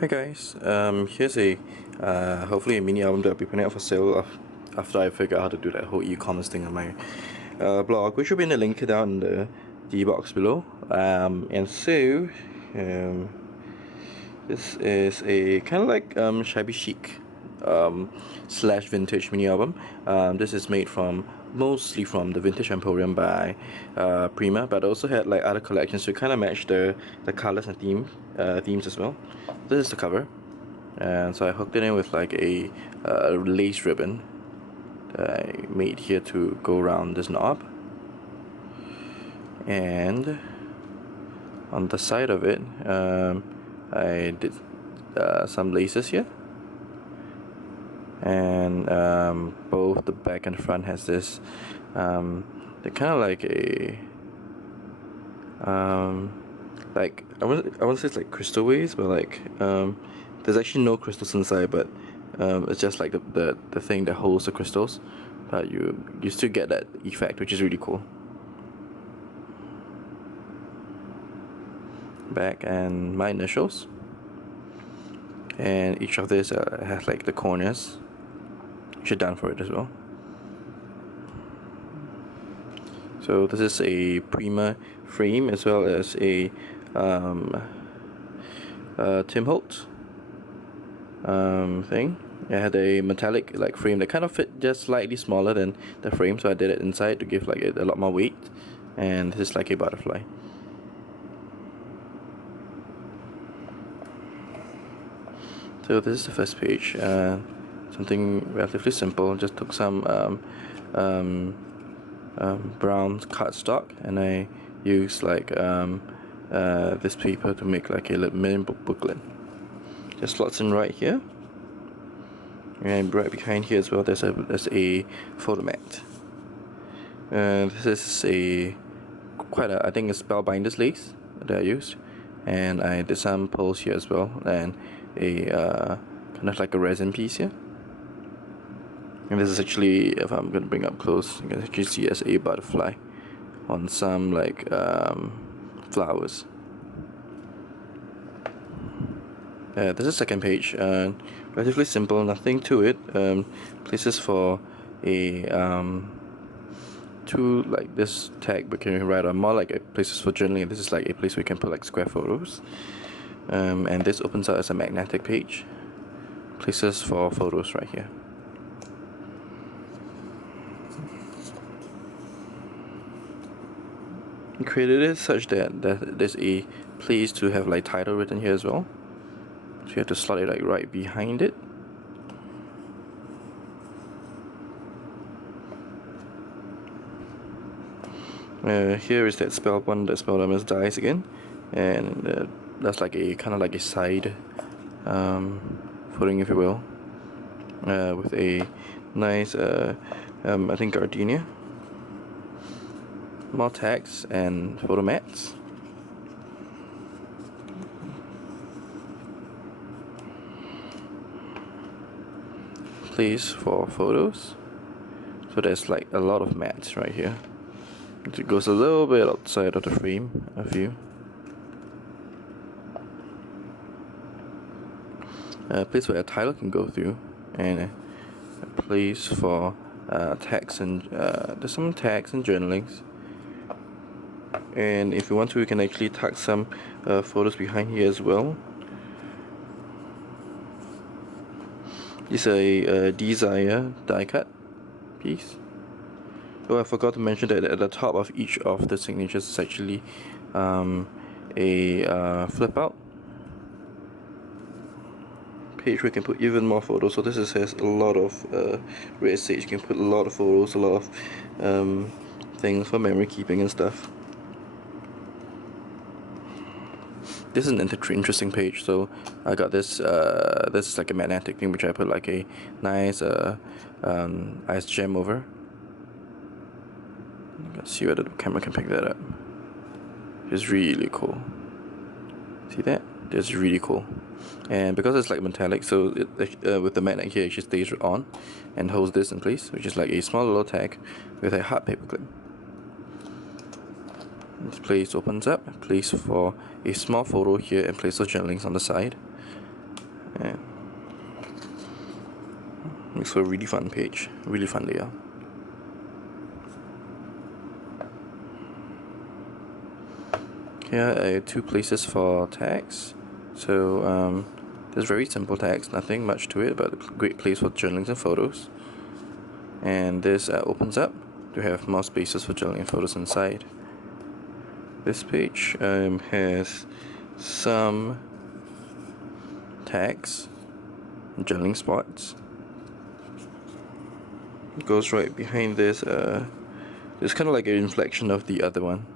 Hi guys, here's a hopefully a mini album that I'll be putting out for sale after I figure out how to do that whole e-commerce thing on my blog, which will be in the link down in the box below. Um, this is a kind of like shabby chic slash vintage mini album. This is made from mostly from the Vintage Emporium by Prima, but also had like other collections to kind of match the colors and themes as well. This is the cover, and so I hooked it in with like a lace ribbon that I made here to go around this knob, and on the side of it I did some laces here, and both the back and the front has this they're kind of like a like I want to say it's like crystal waves, but like there's actually no crystals inside, but it's just like the thing that holds the crystals, but you still get that effect, which is really cool. Back and my initials, and each of these has like the corners which are done for it as well. So this is a Prima frame as well as a Tim Holtz thing. I had a metallic like frame that kind of fit just slightly smaller than the frame, so I did it inside to give like a lot more weight. And this is like a butterfly. So this is the first page. Something relatively simple. Just took some brown cardstock, and I used like this paper to make like a little mini booklet. Just slots in right here, and right behind here as well there's a photo mat. This is I think it's spellbinder's lace that I used, and I did some pearls here as well, and a kind of like a resin piece here. And this is actually, if I'm going to bring up close, you can actually see as a butterfly on some like flowers. This is the second page, relatively simple, nothing to it. Places for a two like this tag we can write on, more like a places for journaling. This is like a place where you can put like square photos. And this opens out as a magnetic page. Places for photos right here. I created it such that there's a place to have like title written here as well. So you have to slot it like right behind it. Here is that spell one that spelled almost dies again, and that's like a kind of like a side footing, if you will, with a nice I think gardenia, more tags and photo mats. Place for photos. So there's like a lot of mats right here. It goes a little bit outside of the frame, a few. A place where a title can go through, and a place for tags and there's some tags and journalings. And if you want to, you can actually tuck some photos behind here as well. This is a Desire die cut piece. Oh, I forgot to mention that at the top of each of the signatures is actually a flip out page where you can put even more photos. So this has a lot of real estate. You can put a lot of photos, a lot of things for memory keeping and stuff. This is an interesting page, so I got this. This is like a magnetic thing, which I put like a nice ice gem over. Let's see whether the camera can pick that up. It's really cool. See that? That's really cool. And because it's like metallic, so it, with the magnet here, it just stays on and holds this in place, which is like a small little tag with a hard paper clip. This place opens up, place for a small photo here, and place of journalings on the side. And makes for a really fun page, really fun layout. Here are 2 places for tags. So there's very simple tags, nothing much to it, but a great place for journalings and photos. And this opens up to have more spaces for journaling and photos inside. This page has some tags, journaling spots. It goes right behind this. It's kind of like a reflection of the other one.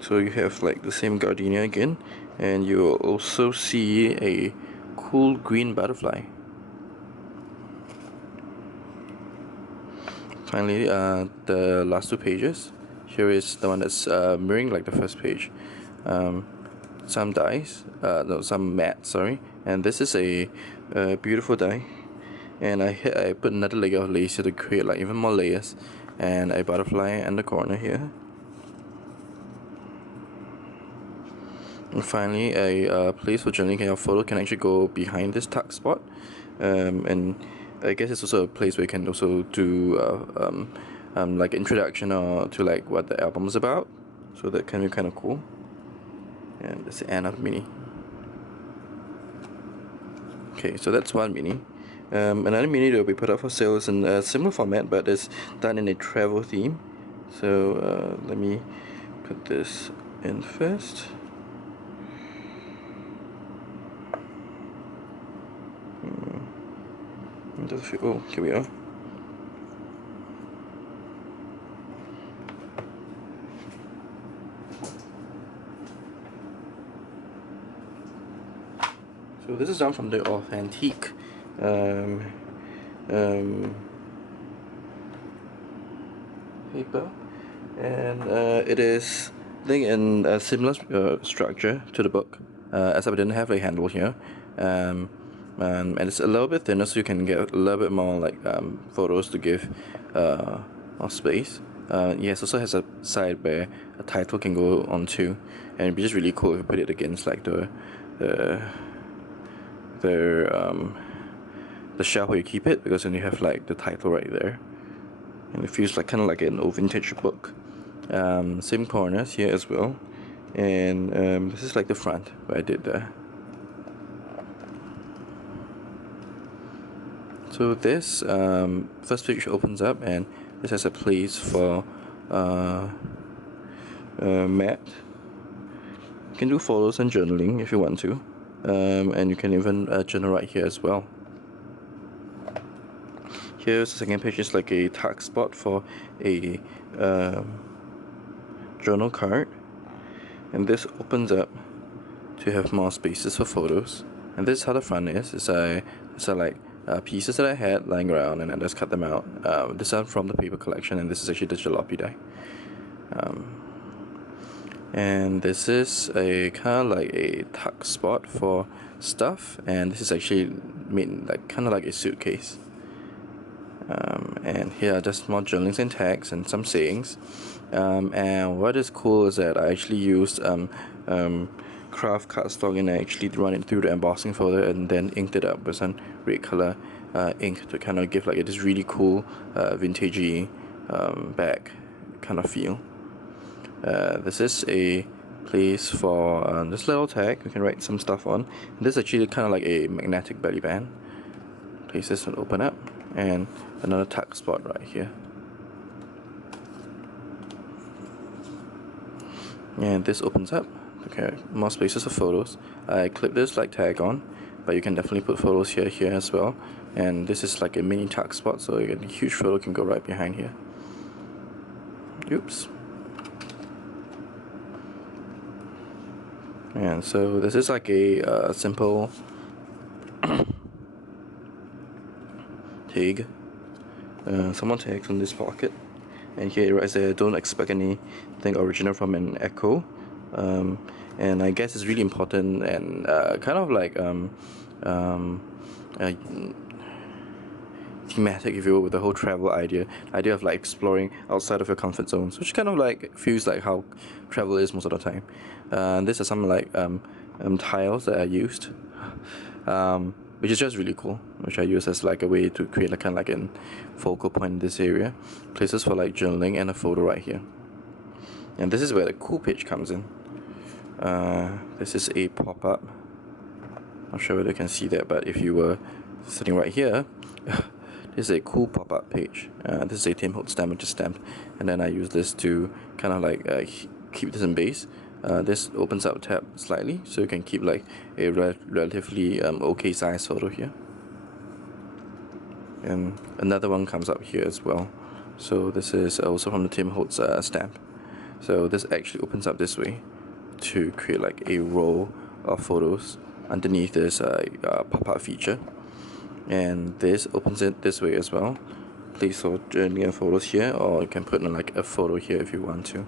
So you have like the same gardenia again, and you will also see a cool green butterfly. Finally, the last 2 pages. Here is the one that's mirroring like the first page. Some dies, some matte, sorry, and this is a beautiful die. And I put another layer of lace here to create like even more layers, and a butterfly in the corner here. And finally, a place for journaling. Your photo can actually go behind this tuck spot, and I guess it's also a place where you can also do like introduction or to like what the album is about. So that can be kind of cool. And that's the end of the mini. Okay, so that's one mini. Another mini that will be put up for sale is in a similar format, but it's done in a travel theme. So let me put this in first. Oh, here we are. So this is done from the authentic paper, and it is in a similar structure to the book, except I didn't have a handle here, and it's a little bit thinner, so you can get a little bit more like photos to give more space. Yes, also has a side where a title can go onto, and it'd be just really cool if you put it against like the shelf where you keep it, because then you have like the title right there, and it feels like kind of like an old vintage book. Same corners here as well, and this is like the front where I did there. So this first page opens up, and this has a place for matte. You can do photos and journaling if you want to, and you can even journal right here as well. Here's the second page, is like a tuck spot for a journal card, and this opens up to have more spaces for photos. And this is how the front is. It's like pieces that I had lying around, and I just cut them out. This is from the paper collection, and this is actually the jalopy die. And this is a kind of like a tuck spot for stuff, and this is actually made like kind of like a suitcase. And here are just more journalings and tags and some sayings. And what is cool is that I actually used craft cardstock, and I actually run it through the embossing folder and then inked it up with some red color ink to kind of give like this really cool vintagey bag kind of feel. This is a place for this little tag you can write some stuff on. And this is actually kind of like a magnetic belly band. Place this and open up, and another tuck spot right here. And this opens up. Okay, more spaces for photos. I clip this like tag on, but you can definitely put photos here as well. And this is like a mini tuck spot, so a huge photo can go right behind here. Oops. And so this is like a simple tag. Someone tags on this pocket, and here it writes there, "Don't expect anything original from an echo." And I guess it's really important, and kind of like thematic, if you will, with the whole travel idea of like exploring outside of your comfort zones, which kind of like feels like how travel is most of the time. This is something like tiles that I used, which is just really cool, which I use as like a way to create like kind of like a focal point in this area. Places for like journaling and a photo right here. And this is where the cool page comes in. This is a pop-up. Not sure whether you can see that, but if you were sitting right here, this is a cool pop-up page. This is a Tim Holtz stamp, which is stamped, and then I use this to kind of like keep this in base. This opens up tab slightly, so you can keep like a relatively okay size photo here. And another one comes up here as well. So this is also from the Tim Holtz stamp. So this actually opens up this way to create like a row of photos underneath this pop-up feature. And this opens it this way as well. Place for journaling and photos here, or you can put in like a photo here if you want to.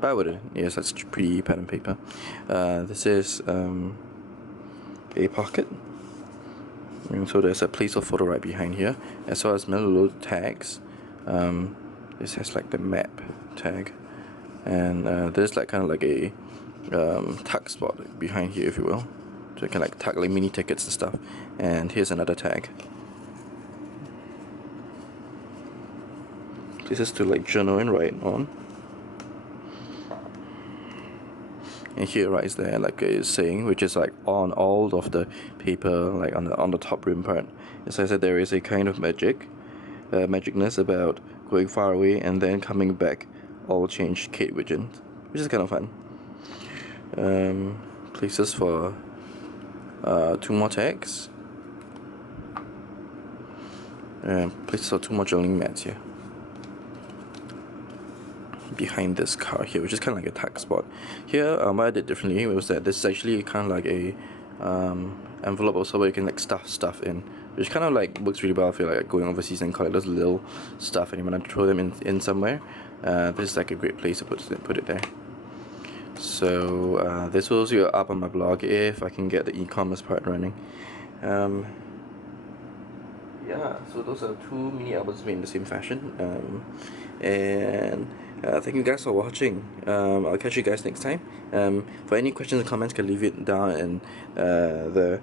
But I wouldn't. Yes, that's pretty pen and paper. This is a pocket. And so there's a place of photo right behind here, as well as many little tags. This has like the map tag, and there's like kind of like a tuck spot behind here, if you will. So you can like tag like mini tickets and stuff. And here's another tag. This is to like journal and write on. And here right is there like a saying, which is like on all of the paper, like on the top rim part. As I said, there is a kind of magicness about going far away and then coming back, all changed Kate Wiggin, which is kind of fun. Places for 2 more tags, and places for 2 more journaling mats here behind this car here, which is kind of like a tag spot. Here, what I did differently was that this is actually kind of like a envelope also where you can like stuff stuff in, which kind of like works really well if you're like going overseas and collect those little stuff and you want to throw them in somewhere. This is like a great place to put it there. So this will also go up on my blog if I can get the e-commerce part running. Yeah, so those are 2 mini albums made in the same fashion. And thank you guys for watching. I'll catch you guys next time. For any questions and comments, you can leave it down in the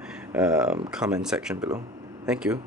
comment section below. Thank you.